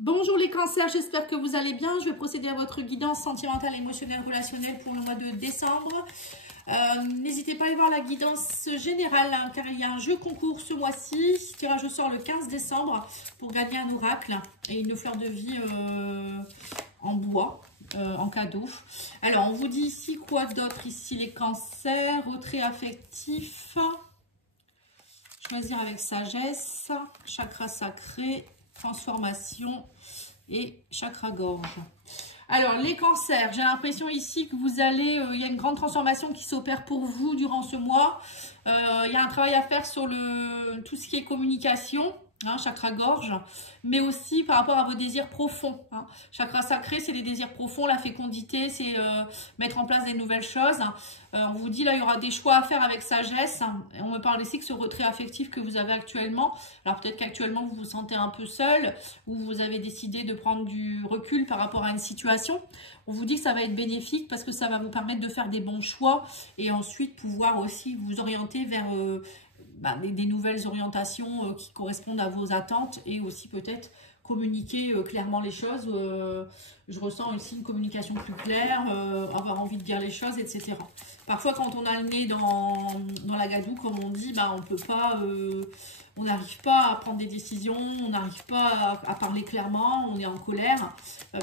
Bonjour les cancers, j'espère que vous allez bien. Je vais procéder à votre guidance sentimentale, émotionnelle, relationnelle pour le mois de décembre. N'hésitez pas à aller voir la guidance générale hein, car il y a un jeu concours ce mois-ci. Tirage au sort le 15 décembre pour gagner un oracle et une fleur de vie en bois. En cadeau. Alors, on vous dit ici quoi d'autre? Ici, les cancers, retrait affectif, choisir avec sagesse, chakra sacré, transformation et chakra gorge. Alors, les cancers, j'ai l'impression ici que vous allez, il y a une grande transformation qui s'opère pour vous durant ce mois. Il y a un travail à faire sur tout ce qui est communication. Hein, chakra gorge, mais aussi par rapport à vos désirs profonds. Hein. Chakra sacré, c'est les désirs profonds, la fécondité, c'est mettre en place des nouvelles choses. On vous dit là, il y aura des choix à faire avec sagesse. Et on me parle ici que ce retrait affectif que vous avez actuellement, alors peut-être qu'actuellement vous vous sentez un peu seul, ou vous avez décidé de prendre du recul par rapport à une situation. On vous dit que ça va être bénéfique parce que ça va vous permettre de faire des bons choix et ensuite pouvoir aussi vous orienter vers des nouvelles orientations qui correspondent à vos attentes et aussi peut-être communiquer clairement les choses. Je ressens aussi une communication plus claire, avoir envie de dire les choses, etc. Parfois, quand on a le nez dans la gadoue, comme on dit, on peut pas, on n'arrive pas à prendre des décisions, on n'arrive pas à parler clairement, on est en colère.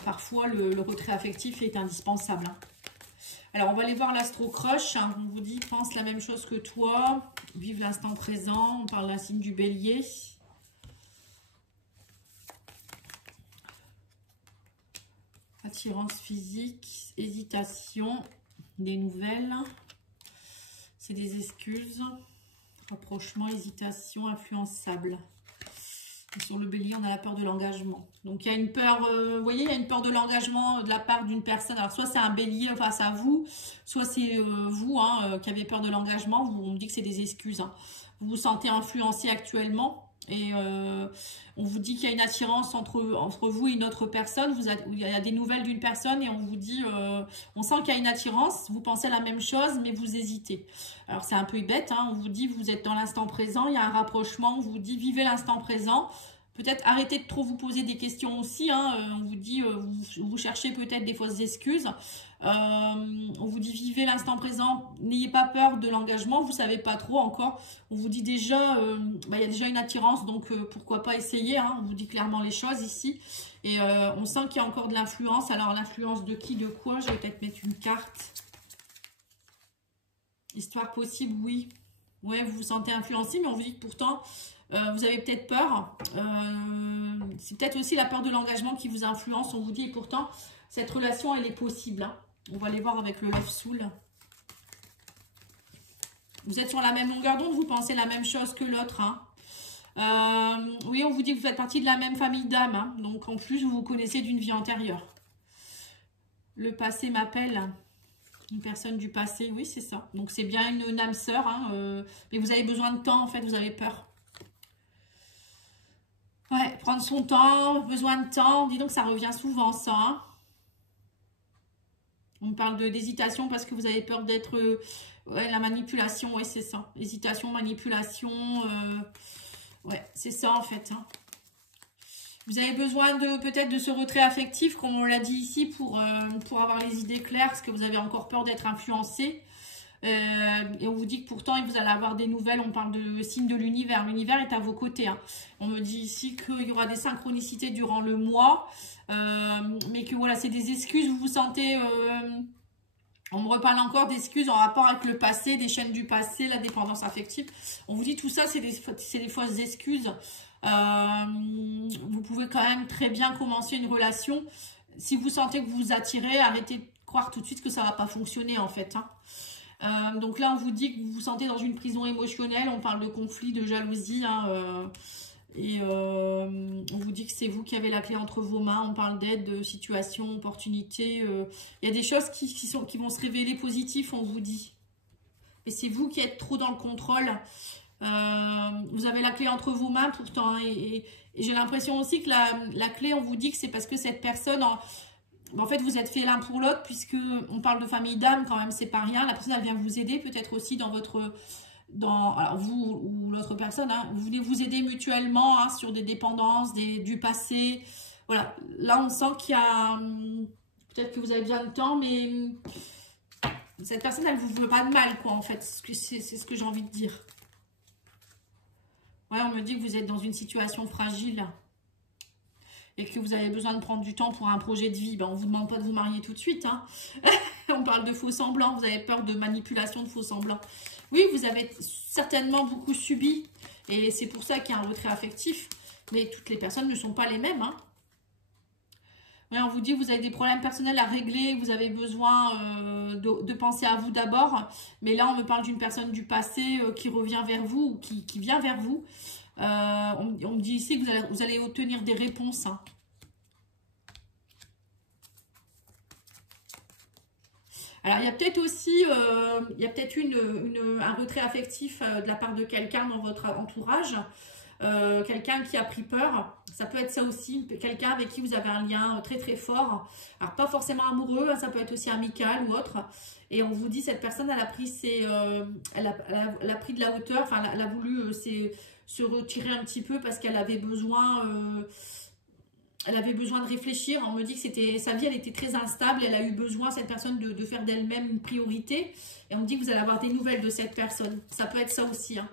Parfois, le retrait affectif est indispensable. Hein. Alors, on va aller voir l'astro-crush. On vous dit, pense la même chose que toi. Vive l'instant présent. On parle d'un signe du bélier. Attirance physique, hésitation, des nouvelles. C'est des excuses. Rapprochement, hésitation, influençable. Et sur le bélier, on a la peur de l'engagement. Donc, il y a une peur, vous voyez, il y a une peur de l'engagement de la part d'une personne. Alors, soit c'est un bélier face à vous, soit c'est vous qui avez peur de l'engagement. On me dit que c'est des excuses. Hein. Vous vous sentez influencé actuellement. Et on vous dit qu'il y a une attirance entre vous et une autre personne. Il y a des nouvelles d'une personne et on vous dit, on sent qu'il y a une attirance. Vous pensez la même chose, mais vous hésitez. Alors, c'est un peu bête. Hein, on vous dit, vous êtes dans l'instant présent. Il y a un rapprochement. On vous dit, vivez l'instant présent. Peut-être arrêtez de trop vous poser des questions aussi. Hein, on vous dit, vous cherchez peut-être des fausses excuses. On vous dit, vivez l'instant présent. N'ayez pas peur de l'engagement. Vous ne savez pas trop encore. On vous dit déjà, il y a déjà une attirance. Donc, pourquoi pas essayer. Hein, on vous dit clairement les choses ici. Et on sent qu'il y a encore de l'influence. Alors, l'influence de qui, de quoi? Je vais peut-être mettre une carte. Histoire possible, oui. Ouais, vous vous sentez influencé, mais on vous dit que pourtant... vous avez peut-être peur, c'est peut-être aussi la peur de l'engagement qui vous influence, on vous dit, et pourtant, cette relation, elle est possible. Hein. On va aller voir avec le Love Soul. Vous êtes sur la même longueur d'onde, vous pensez la même chose que l'autre. Hein. Oui, on vous dit que vous faites partie de la même famille d'âmes, hein. Donc en plus, vous vous connaissez d'une vie antérieure. Le passé m'appelle. Une personne du passé, oui, c'est ça. Donc c'est bien une âme sœur, hein, mais vous avez besoin de temps, en fait, vous avez peur. Ouais, prendre son temps, besoin de temps. Dis donc, ça revient souvent, ça. Hein. On parle d'hésitation parce que vous avez peur d'être... la manipulation, oui, c'est ça. Hésitation, manipulation. Ouais, c'est ça, en fait. Hein. Vous avez besoin peut-être de ce retrait affectif, comme on l'a dit ici, pour avoir les idées claires, parce que vous avez encore peur d'être influencé. Et on vous dit que pourtant, vous allez avoir des nouvelles. On parle de signes de l'univers. L'univers est à vos côtés. Hein. On me dit ici qu'il y aura des synchronicités durant le mois. Mais que voilà, c'est des excuses. Vous vous sentez... on me reparle encore d'excuses en rapport avec le passé, des chaînes du passé, la dépendance affective. On vous dit tout ça, c'est des fausses excuses. Vous pouvez quand même très bien commencer une relation. Si vous sentez que vous vous attirez, arrêtez de croire tout de suite que ça ne va pas fonctionner en fait. Hein. Donc là, on vous dit que vous vous sentez dans une prison émotionnelle. On parle de conflit, de jalousie. Hein, on vous dit que c'est vous qui avez la clé entre vos mains. On parle d'aide, de situation, opportunité. Il y a des choses qui vont se révéler positives, on vous dit. Et c'est vous qui êtes trop dans le contrôle. Vous avez la clé entre vos mains tout le temps. Hein, et j'ai l'impression aussi que la clé, on vous dit que c'est parce que cette personne... En fait, vous êtes fait l'un pour l'autre, puisque on parle de famille d'âme, quand même, c'est pas rien. La personne, elle vient vous aider, peut-être aussi dans votre... alors vous ou l'autre personne, hein, vous voulez vous aider mutuellement hein, sur des dépendances, du passé. Voilà, là on sent qu'il y a... Peut-être que vous avez besoin de temps, mais cette personne, elle ne vous veut pas de mal, quoi, en fait. C'est ce que j'ai envie de dire. Ouais, on me dit que vous êtes dans une situation fragile et que vous avez besoin de prendre du temps pour un projet de vie. Ben, on ne vous demande pas de vous marier tout de suite. Hein. On parle de faux semblants. Vous avez peur de manipulation, de faux semblants. Oui, vous avez certainement beaucoup subi. Et c'est pour ça qu'il y a un retrait affectif. Mais toutes les personnes ne sont pas les mêmes. Hein. Ouais, on vous dit que vous avez des problèmes personnels à régler. Vous avez besoin de penser à vous d'abord. Mais là, on me parle d'une personne du passé qui revient vers vous ou qui vient vers vous. On me dit ici que vous allez obtenir des réponses. Hein. Alors, il y a peut-être aussi un retrait affectif de la part de quelqu'un dans votre entourage. Quelqu'un qui a pris peur. Ça peut être ça aussi. Quelqu'un avec qui vous avez un lien très très fort. Alors, pas forcément amoureux. Hein, ça peut être aussi amical ou autre. Et on vous dit, cette personne, elle a pris, elle a pris de la hauteur. Enfin, elle a voulu se retirer un petit peu parce qu'elle avait besoin... de réfléchir. On me dit que sa vie, elle était très instable. Elle a eu besoin, cette personne, de faire d'elle-même une priorité. Et on me dit que vous allez avoir des nouvelles de cette personne. Ça peut être ça aussi. Hein.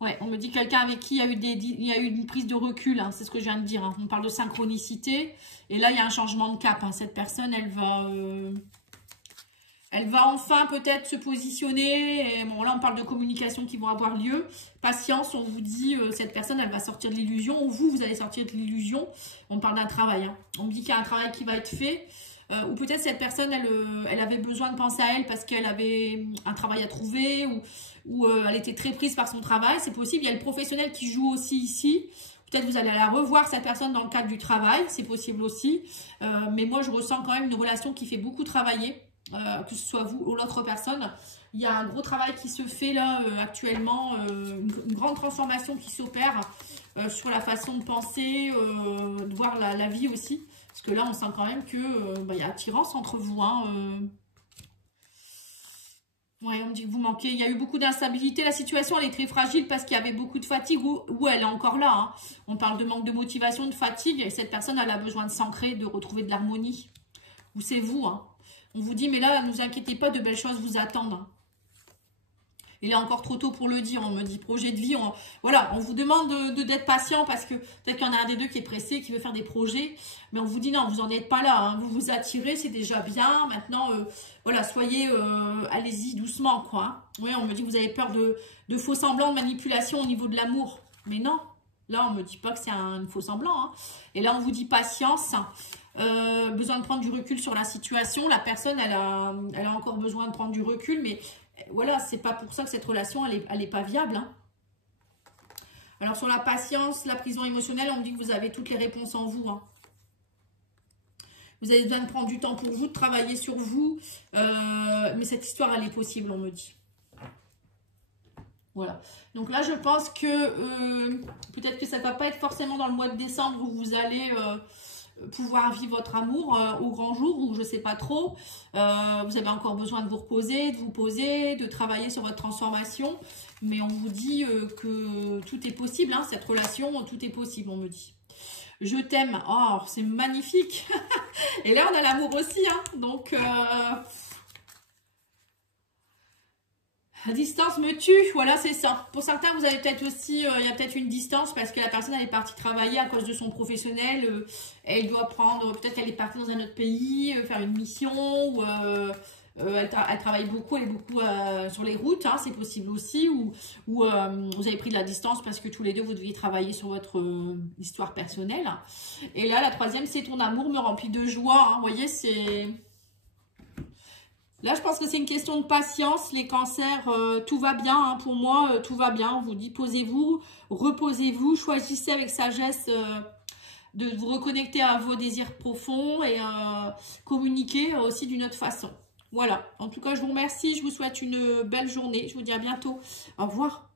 Ouais, on me dit quelqu'un avec qui il y a eu une prise de recul. Hein, c'est ce que je viens de dire. Hein. On parle de synchronicité. Et là, il y a un changement de cap. Hein. Cette personne, elle va enfin peut-être se positionner. Et bon, là, on parle de communication qui vont avoir lieu. Patience, on vous dit, cette personne, elle va sortir de l'illusion. Ou vous allez sortir de l'illusion. On parle d'un travail. Hein. On me dit qu'il y a un travail qui va être fait. Ou peut-être cette personne, elle avait besoin de penser à elle parce qu'elle avait un travail à trouver. Ou elle était très prise par son travail. C'est possible. Il y a le professionnel qui joue aussi ici. Peut-être vous allez la revoir, cette personne, dans le cadre du travail. C'est possible aussi. Mais moi, je ressens quand même une relation qui fait beaucoup travailler. Que ce soit vous ou l'autre personne, il y a un gros travail qui se fait là actuellement, une grande transformation qui s'opère sur la façon de penser, de voir la vie aussi, parce que là on sent quand même que il y a attirance entre vous. Hein, ouais, on me dit que vous manquez, il y a eu beaucoup d'instabilité, la situation elle est très fragile parce qu'il y avait beaucoup de fatigue, ou elle est encore là. Hein. On parle de manque de motivation, de fatigue, et cette personne elle a besoin de s'ancrer, de retrouver de l'harmonie. Ou c'est vous, hein. On vous dit, mais là, ne vous inquiétez pas, de belles choses vous attendent. Il est encore trop tôt pour le dire. On me dit projet de vie. Voilà, on vous demande d'être patient parce que peut-être qu'il y en a un des deux qui est pressé, qui veut faire des projets. Mais on vous dit non, vous n'en êtes pas là. Hein. Vous vous attirez, c'est déjà bien. Maintenant, voilà, soyez, allez-y doucement, quoi. Hein. Oui, on me dit que vous avez peur de faux semblants, de manipulation au niveau de l'amour. Mais non, là, on ne me dit pas que c'est un faux semblant. Hein. Et là, on vous dit patience. Besoin de prendre du recul sur la situation. La personne, elle a encore besoin de prendre du recul, mais voilà, c'est pas pour ça que cette relation, elle est pas viable. Hein. Alors, sur la patience, la prison émotionnelle, on me dit que vous avez toutes les réponses en vous. Hein. Vous avez besoin de prendre du temps pour vous, de travailler sur vous, mais cette histoire, elle est possible, on me dit. Voilà. Donc là, je pense que peut-être que ça ne va pas être forcément dans le mois de décembre où vous allez... pouvoir vivre votre amour au grand jour, ou je sais pas trop. Vous avez encore besoin de vous reposer, de vous poser, de travailler sur votre transformation, mais on vous dit que tout est possible, hein, cette relation, tout est possible, on me dit. Je t'aime, oh c'est magnifique. Et là on a l'amour aussi, hein, donc la distance me tue, voilà, c'est ça. Pour certains, vous avez peut-être aussi, il y a peut-être une distance parce que la personne, elle est partie travailler à cause de son professionnel. Elle doit prendre, peut-être qu'elle est partie dans un autre pays, faire une mission, ou elle travaille beaucoup, elle est beaucoup sur les routes, hein, c'est possible aussi. Ou vous avez pris de la distance parce que tous les deux, vous deviez travailler sur votre histoire personnelle. Et là, la troisième, c'est ton amour me remplit de joie. Hein, vous voyez, c'est... Là, je pense que c'est une question de patience. Les cancers, tout va bien. Hein, pour moi, tout va bien. On vous dit, posez-vous, reposez-vous, choisissez avec sagesse de vous reconnecter à vos désirs profonds et communiquer aussi d'une autre façon. Voilà. En tout cas, je vous remercie. Je vous souhaite une belle journée. Je vous dis à bientôt. Au revoir.